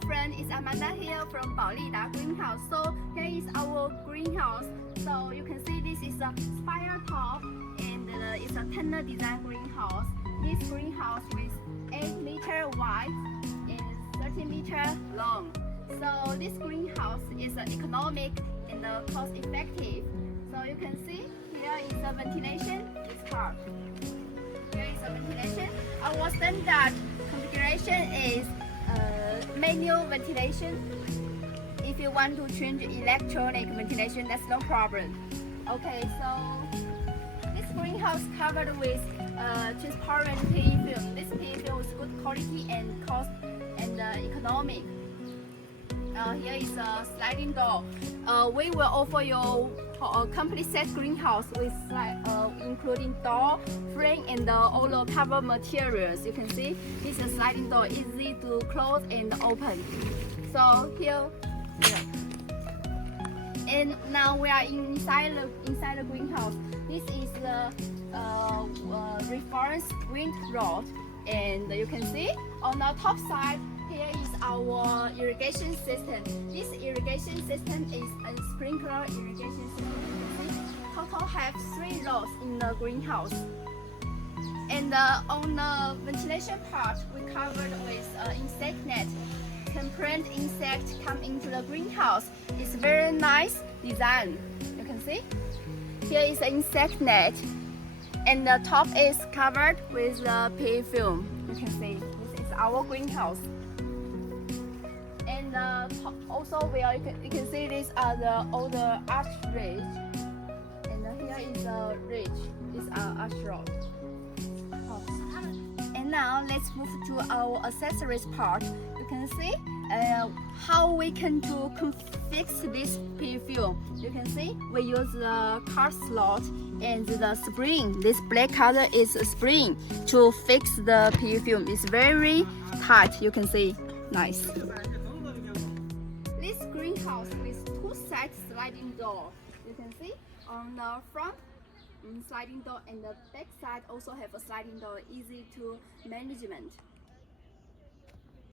Hello friend, it's Amanda here from BAOLIDA greenhouse. So here is our greenhouse. So you can see this is a spiral top and it's a tunnel design greenhouse. This greenhouse is 8 meter wide and 30 meter long. So this greenhouse is economic and cost effective. So you can see here is the ventilation, this part. Here is the ventilation. Our standard configuration is manual ventilation. If you want to change electronic ventilation, that's no problem. Okay, so this greenhouse covered with transparent PE film. This PE film is good quality and cost and economic. Here is a sliding door. We will offer you a complete set greenhouse with including door, frame, and all the cover materials. You can see this is a sliding door, easy to close and open. So here, and now we are inside the greenhouse. This is the reference wind rod, and you can see on the top side. Here is our irrigation system. This irrigation system is a sprinkler irrigation system. You can see, total have 3 rows in the greenhouse. And on the ventilation part, we covered with insect net. Temperate insects come into the greenhouse. It's very nice design. You can see. Here is the insect net, and the top is covered with the PE film. You can see this is our greenhouse. And also you can see these are all the arch ridge, and here is the ridge. These are arch rod. And now let's move to our accessories part. You can see how we can fix this PE film. You can see we use the car slot and the spring. This black color is a spring to fix the PE film. It's very tight. You can see, nice. This greenhouse with 2 side sliding door. You can see on the front sliding door and the back side also have a sliding door, easy to management.